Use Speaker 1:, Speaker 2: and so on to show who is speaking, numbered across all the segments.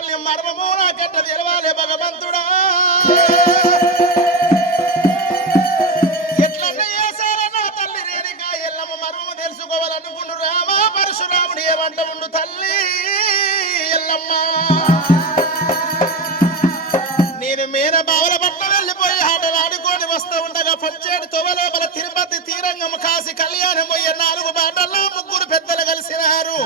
Speaker 1: తల్లి మర్మము నా చెట్ట తెరవాలి భగవంతుడా. ఎట్లన్నా చేశారా నా తల్లి రేణిక ఎల్లమ్మ మర్మము తెలుసుకోవాలనుకుండు రామా పరశురాముడు ఏమంట తల్లి? ఎల్లమ్మ. నేను మీన బావల వెళ్ళిపోయి ఆటలాడుకొని వస్తూ ఉండగా పొంచేడు తొవలోపల తిరుపతి తీరంగం కాసి కళ్యాణం పోయే నాలుగు బాటల్లో ముగ్గురు పెద్దలు కలిసినారు.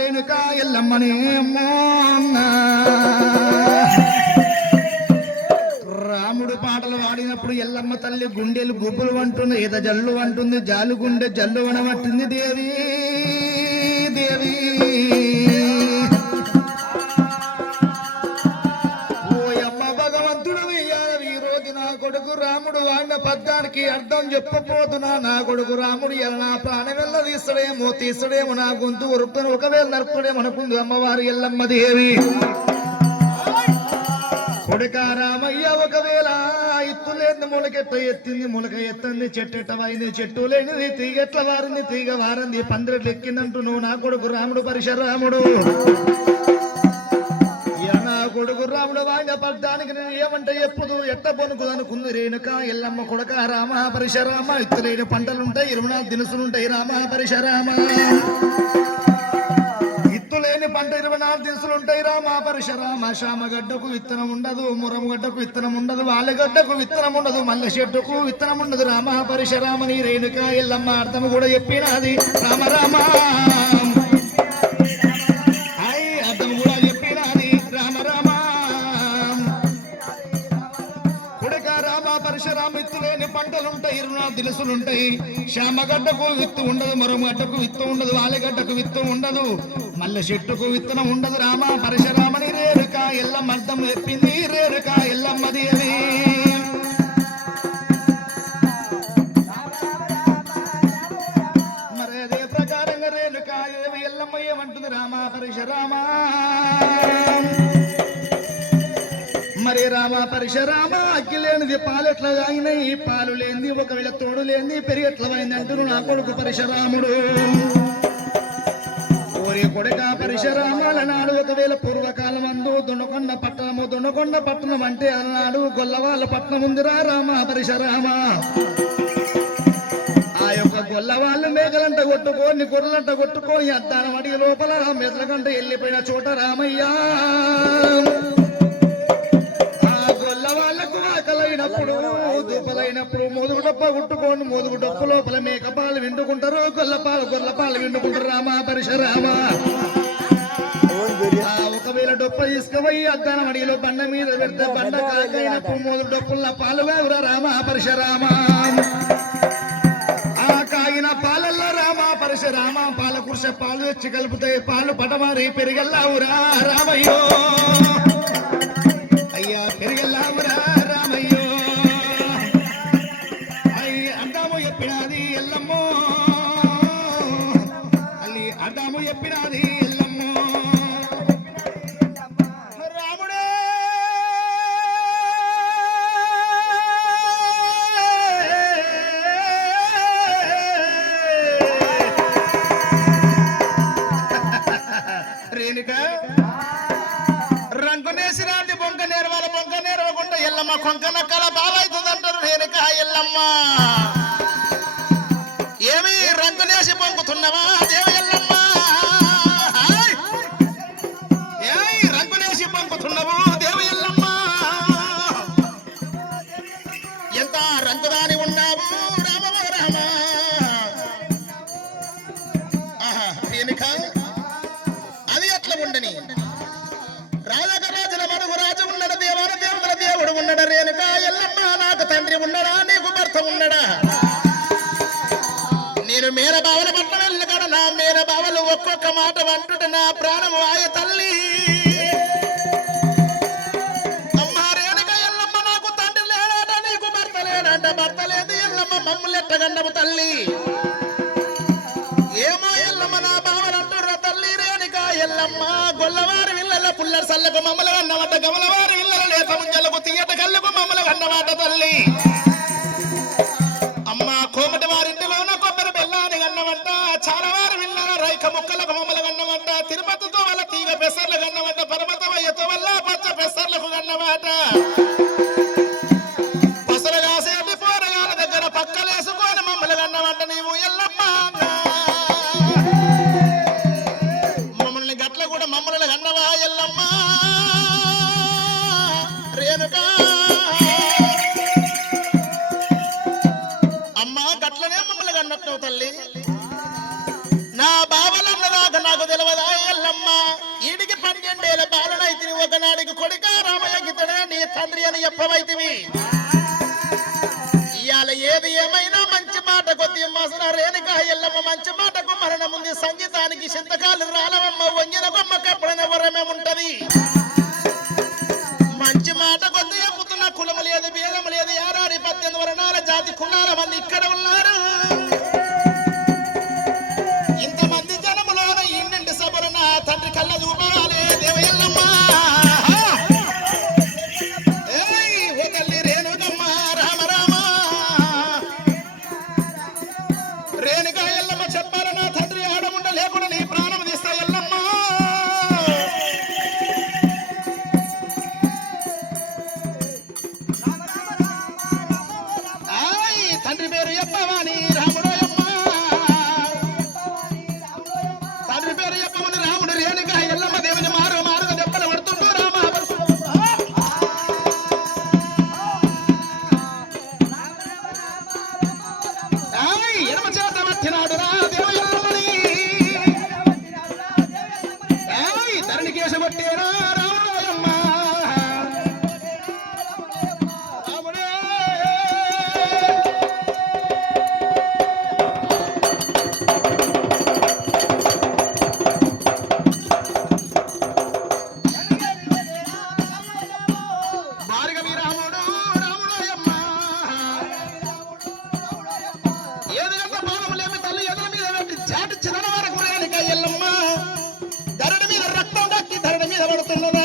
Speaker 1: రేణుక ఎల్లమ్మనే రాముడు
Speaker 2: పాటలు పాడినప్పుడు ఎల్లమ్మ తల్లి గుండెలు గుబులు అంటుంది ఇద జల్లు అంటుంది జాలు గుండె జల్లు అనబట్టింది దేవి. రాముడు అర్థం చెప్పబోతున్నా నా కొడుకు రాముడు ఎలా నా ప్రాణం వెళ్ళ తీస్తాడేమో తీస్తాడేమో నా గొంతు ఉరుకుని ఒకవేళ నరుకుడేమో అనుకుంది అమ్మవారి ఎల్లమ్మ దేవి. కొడుక రామయ్య ఒకవేళ ఎత్తు లేని మొలకెట్ట ఎత్తింది మొలక ఎత్తంది చెట్టెట్ట వాయింది చెట్టు లేనిది తీగెట్ల వారింది తీగ వారింది పందిరెట్లు ఎక్కిందంటూ నువ్వు నా కొడుకు రాముడు పరిశరాముడు కొడుకు రాముడు వాయిన పడ్డానికి నేను ఏమంటే ఎప్పుడు ఎట్ట పొనుకుదు అనుకుంది రేణుక? ఎల్లమ్మ కొడక రామ పరిశరామ ఇత్తులేని పంటలుంటాయి ఇరవై నాలుగు దినుసులుంటాయి రామ. పరిశరామ ఇత్తులేని పంట ఇరవై నాలుగు దినుసులు ఉంటాయి రామ. పరిశరామ శామగడ్డకు విత్తనం ఉండదు మురమగడ్డకు విత్తనం ఉండదు వాలగడ్డకు విత్తనం ఉండదు మల్లె చెట్టుకు విత్తనం ఉండదు రామ పరిశరామ నీ రేణుక ఎల్లమ్మ అర్థం కూడా చెప్పినది. రామ రామ. పంటలుంటాయి ఇరునా దిలుసులుంటాయి శ్యామగడ్డకు విత్తు ఉండదు మరొగడ్డకు విత్తు ఉండదు ఆలగడ్డకు విత్తు ఉండదు. మల్లె చెట్టుకు విత్తనం ఉండదు రామ పరశురామని రేరుక ఎల్లమ్మ అర్థం చెప్పింది రేరుక ఎల్లమ్మది అని. మరి రామ పరిశరామ అగ్గి లేనిది పాలు ఎట్లా తాగినాయి? పాలు లేనిది ఒకవేళ తోడు లేనిది పెరిగి ఎట్లా పోయింది అంటారు నా కొడుకు పరిశరాముడు. ఓరి కొడుక పరిశరామాల నాడు ఒకవేళ పూర్వకాలం అందు దునకొండ పట్టణము దునకొండ పట్టణం అంటే అన్నాడు గొల్లవాళ్ళ పట్టణం ఉందిరా రామ పరిశరామ. ఆ యొక్క గొల్ల వాళ్ళు మేకలంట కొట్టుకొని గొర్రెలంట కొట్టుకొని అద్దానం అడిగి లోపల మెదలకంట వెళ్ళిపోయిన చోట రామయ్య. ఆకలైనప్పుడు దూపలైనప్పుడు మోదుగు డప్ప కుట్టుకోండి మోదుగు డప్పు లోపల మేక పాలు విండుకుంటారు. గొల్ల పాలు గొల్ల పాలు విండుకుంటారు. రామా పరిశరామా ఒకవేళ డొప్ప తీసుకుపోయి అద్దాన మడిలో బండ మీద పెడితే బండ కాకైనప్పుడు మోదుగు డొప్పుల పాలు వేవురా రామ పరిశరామ ఆ కాగిన పాలల్లో రామ పరశురామ పాల కుర్ష పాలు తెచ్చి కలుపుతాయి. పాలు పటమారి పెరిగల్లావురా రామయ్యో. అయ్యా పెరిగల్లావురా. అది ఎట్లా ఉండని? రాజక మనకు మనుగు రాజు ఉన్నడ దేవాల దేవతల దేవుడు ఉన్నడ రేణుక ఎల్లమ్మ నాకు తండ్రి ఉన్నడా నీకు భర్త ఉన్నడా? నేను మేన బావల పట్ల వెళ్ళగడ నా మేన బావలు ఒక్కొక్క మాట అంటుట నా ప్రాణము ఆయ తల్లి. ఎల్లమ్మ తల్లి. ఏమో ఎల్లమ్మ నా బావలంటుర్ర తల్లి రేణుక ఎల్లమ్మ. గొల్లవారి విల్లల పుల్లర సల్లకు మమ్మల అన్నమాట గమలవారి విల్లల లేత ముంజలకు తీయట కళ్ళకు మమ్మల అన్నమాట తల్లి.
Speaker 1: ನೀವು ಎಲ್ಲ మంచి మాటకు మరణముంది. సంగీతానికి చింతకాలు రాలవమ్మ వంగిన బొమ్మకు ఎప్పుడైనా వరమే ఉంటది. మంచి మాట కొద్దిగా పుత్తున్న కులము లేదు భేదము లేదు. యారాడి పద్దెనిమిది వరణాల జాతి కులాల మంది ఇక్కడ ఉన్నారు. ಕಟ್ಟಿರೋ ధరణి మీద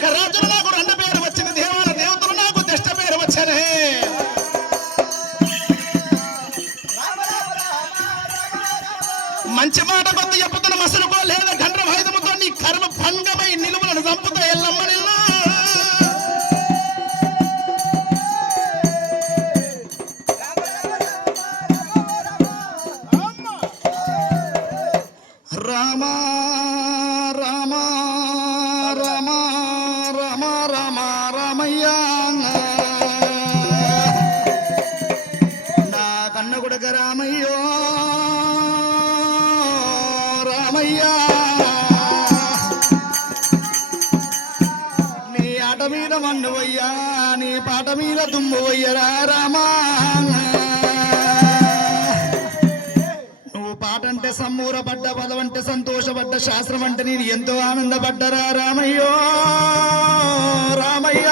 Speaker 1: రాజక రాజులు నాకు రెండు పేరు వచ్చింది దేవుల దేవతలు నాకు దిష్ట పేరు వచ్చనే మంచి మాట కొద్ది చెప్పుతున్న మసలుకో లేదా గండ్ర వాయుధముతో నీ కర్మ భంగమై నిలువలను చంపుతా ఎల్లమ్మ నిల్లు రామా నీ పాట మీద దుమ్మువయ్యరా రామా? నువ్వు పాట అంటే సమ్మూరపడ్డ పదం అంటే సంతోషపడ్డ శాస్త్రం అంటే నేను ఎంతో ఆనందపడ్డరా రామయ్యో? రామయ్య!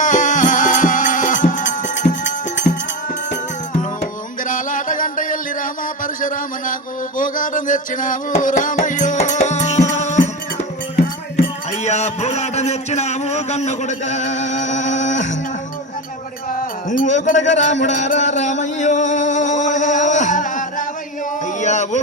Speaker 1: నువ్వు ఉంగరాలాట గంట రామ పరశురామ నాకు పోగాటం తెచ్చినావు రామయ్యో! అయ్యా పోగాటం తెచ్చినావు కన్న కొడుక! ఓ కొడక రాముడారా రామయ్యో. అయ్యా ఓ